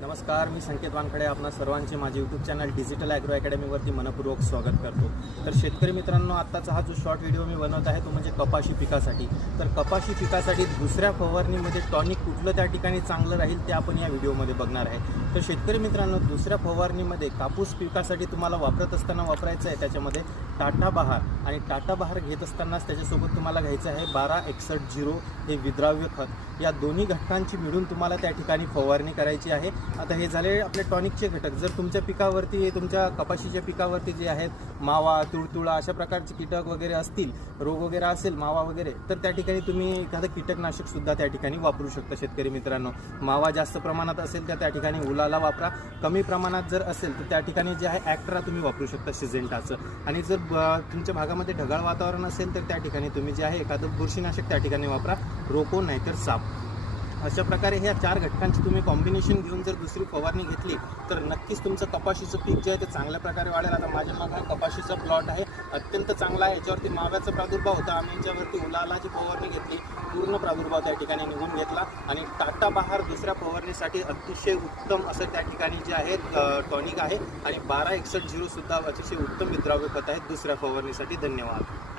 नमस्कार, मी संकेत वानखडे. आपणा सर्वांचे माझे यूट्यूब चॅनल डिजिटल ॲग्रो अकॅडमीवरती मनपूर्वक स्वागत करतो. तर शेतकरी मित्रांनो, आत्ताचा हा जो शॉर्ट व्हिडिओ मी बनवत आहे तो म्हणजे कपाशी पिकासाठी. तर कपाशी पिकासाठी दुसऱ्या फवारणीमध्ये टॉनिक कुठलं त्या ठिकाणी चांगलं राहील ते आपण या व्हिडिओमध्ये बघणार आहे. तर शेतकरी मित्रांनो, दुसऱ्या फवारणीमध्ये कापूस पिकासाठी तुम्हाला वापरत असताना वापरायचं आहे त्याच्यामध्ये टाटा बहार. आणि टाटा बहार घेत असतानाच त्याच्यासोबत तुम्हाला घ्यायचं आहे 1261 हे विद्राव्य खत. या दोन्ही घटकांची मिळून तुम्हाला त्या ठिकाणी फवारणी करायची आहे. आता हे झाले आपले टॉनिकचे घटक. जर तुमच्या पिकावरती, तुमच्या कपाशीच्या पिकावरती जे आहेत मावा, तुळतुळा अशा प्रकारचे कीटक वगैरे असतील, रोग वगैरे असेल, मावा वगैरे, तर त्या ठिकाणी तुम्ही एखादं कीटकनाशकसुद्धा त्या ठिकाणी वापरू शकता शेतकरी मित्रांनो. मावा जास्त प्रमाणात असेल तर त्या ठिकाणी उलाला वापरा. कमी प्रमाणात जर असेल तर त्या ठिकाणी जे आहे ॲक्ट्रा तुम्ही वापरू शकता सिजेंटाचं. आणि जर तुमच्या भागामध्ये ढगाळ वातावरण असेल तर त्या ठिकाणी तुम्ही जे आहे एखादं बुरशीनाशक त्या ठिकाणी वापरा, रोको नाहीतर साप. अशा प्रकारे ह्या 4 घटकांची तुम्ही कॉम्बिनेशन घेऊन जर दुसरी फवारणी घेतली तर नक्कीच तुमचं कपाशीचं पीक जे आहे ते चांगल्या प्रकारे वाढेल. आता माझ्या मागे हा कपाशीचा प्लॉट आहे, अत्यंत चांगला आहे. याच्यावरती माव्याचा प्रादुर्भाव होता, आम्ही याच्यावरती उलालाची फवारणी घेतली, पूर्ण प्रादुर्भाव त्या ठिकाणी निघून घेतला. आणि टाटा बहार दुसऱ्या फवारणीसाठी अतिशय उत्तम असं त्या ठिकाणी जे आहे टॉनिक आहे. आणि 1261 सुद्धा अतिशय उत्तम विद्राव्य खत आहेत दुसऱ्या फवारणीसाठी. धन्यवाद.